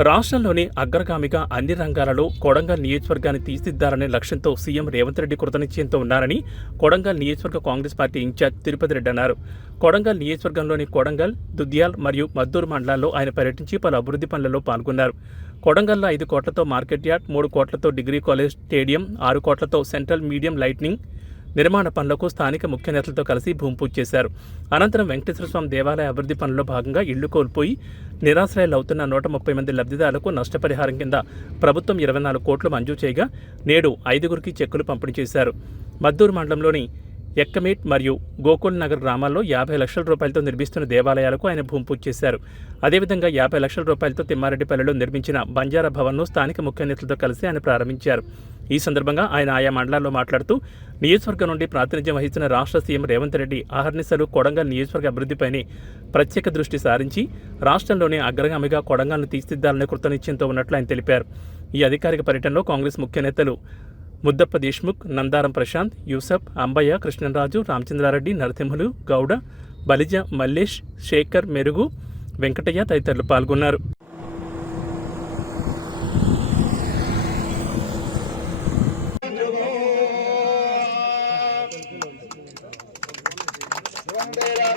రాష్ట్రంలోని అగ్రగామిగా అన్ని రంగాలలో కొడంగల్ నియోజకవర్గాన్ని తీర్చిదిద్దాలనే లక్ష్యంతో సీఎం రేవంత్ రెడ్డి కృతనిశ్చయంతో ఉన్నారని కొడంగల్ నియోజకవర్గ కాంగ్రెస్ పార్టీ ఇన్ఛార్జ్ తిరుపతి రెడ్డి అన్నారు. కొడంగల్ నియోజకవర్గంలోని కొడంగల్ దుద్యాల్ మరియు మద్దూరు మండలాల్లో ఆయన పర్యటించి పలు అభివృద్ధి పనులలో పాల్గొన్నారు. కొడంగల్లో ఐదు కోట్లతో మార్కెట్ యార్డ్ మూడు కోట్లతో డిగ్రీ కాలేజ్ స్టేడియం ఆరు కోట్లతో సెంట్రల్ మీడియం లైట్నింగ్ నిర్మాణ పనులకు స్థానిక ముఖ్య నేతలతో కలిసి భూమి పూజ చేశారు. అనంతరం వెంకటేశ్వర స్వామి దేవాలయ అభివృద్ధి పనుల్లో భాగంగా ఇళ్ళు కోల్పోయి నిరాశ్రయాలు అవుతున్న నూట ముప్పై మంది లబ్ధిదారులకు నష్టపరిహారం కింద ప్రభుత్వం ఇరవై నాలుగు కోట్లు మంజూరు చేయగా నేడు ఐదుగురికి చెక్కులు పంపిణీ చేశారు. మద్దూరు మండలంలోని ఎక్కమేట్ మరియు గోకుల్ నగర్ గ్రామాల్లో యాభై లక్షల రూపాయలతో నిర్మిస్తున్న దేవాలయాలకు ఆయన భూమి పూజ చేశారు. అదేవిధంగా యాభై లక్షల రూపాయలతో తిమ్మారెడ్డిపల్లిలో నిర్మించిన బంజారా భవన్ను స్థానిక ముఖ్య నేతలతో కలిసి ఆయన ప్రారంభించారు. ఈ సందర్భంగా ఆయన ఆయా మండలాల్లో మాట్లాడుతూ నియోజకవర్గం నుండి ప్రాతినిధ్యం వహిస్తున్న రాష్ట్ర సీఎం రేవంత్ రెడ్డి ఆహర్నిశలు కొడంగల్ నియోజకవర్గ అభివృద్ధిపైనే ప్రత్యేక దృష్టి సారించి రాష్ట్రంలోనే అగ్రగామిగా కొడంగల్ను తీర్చిదిద్దాలనే కృతనిశ్చయంతో ఉన్నట్లు ఆయన తెలిపారు. ఈ అధికారిక పర్యటనలో కాంగ్రెస్ ముఖ్య నేతలు ముద్దప్ప దేశ్ముఖ్ నందారం ప్రశాంత్ యూసఫ్ అంబయ్య కృష్ణరాజు రామచంద్రారెడ్డి నరసింహులు గౌడ బలిజ మల్లేష్ శేఖర్ మెరుగు వెంకటయ్య తదితరులు పాల్గొన్నారు.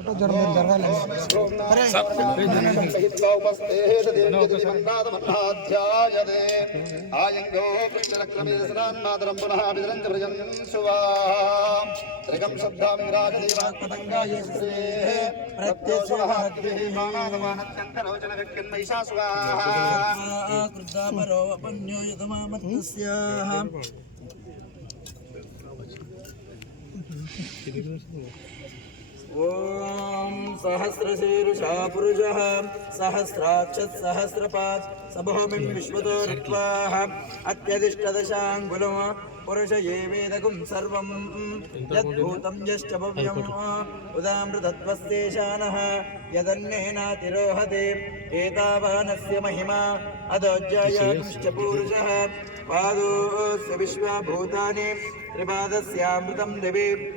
రేవంతన్న గారి నాయకత్వం రేవంతన్న గారి నాయకత్వం రేవంతన్న గారి నాయకత్వం ఆయంగో కృష్ణరక్రమేశ్వరాన్నాదరం పునః విదరంజ ॐ सहस्रशीर्षा पुरुषः, सहस्राक्षत् सहस्रपात्, सभौमिं विश्वतो ऋत्वाः अत्यधिष्टदशाङ्गुलम् पुरुष ये वेदगुं सर्वं, यद्भूतं यश्च भव्यम् उदामृतत्वस्तेशानः यदन्नेनातिरोहते एतावानस्य महिमा अदोज्जायाश्च पूरुषः। पादोऽस्य विश्वभूतानि, त्रिपादस्यामृतं दिवि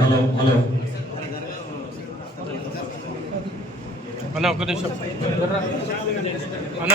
హలో హలో అన్న ఒక నిమిషం. అన్న.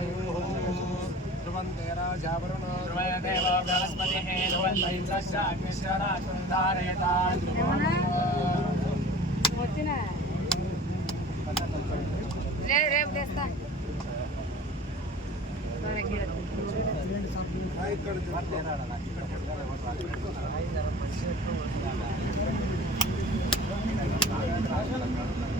जागरण देव बृहस्पति हे ध्वन्दैत्रश्च अग्निश्चराशुन्धारेतान् रे रे देस्ता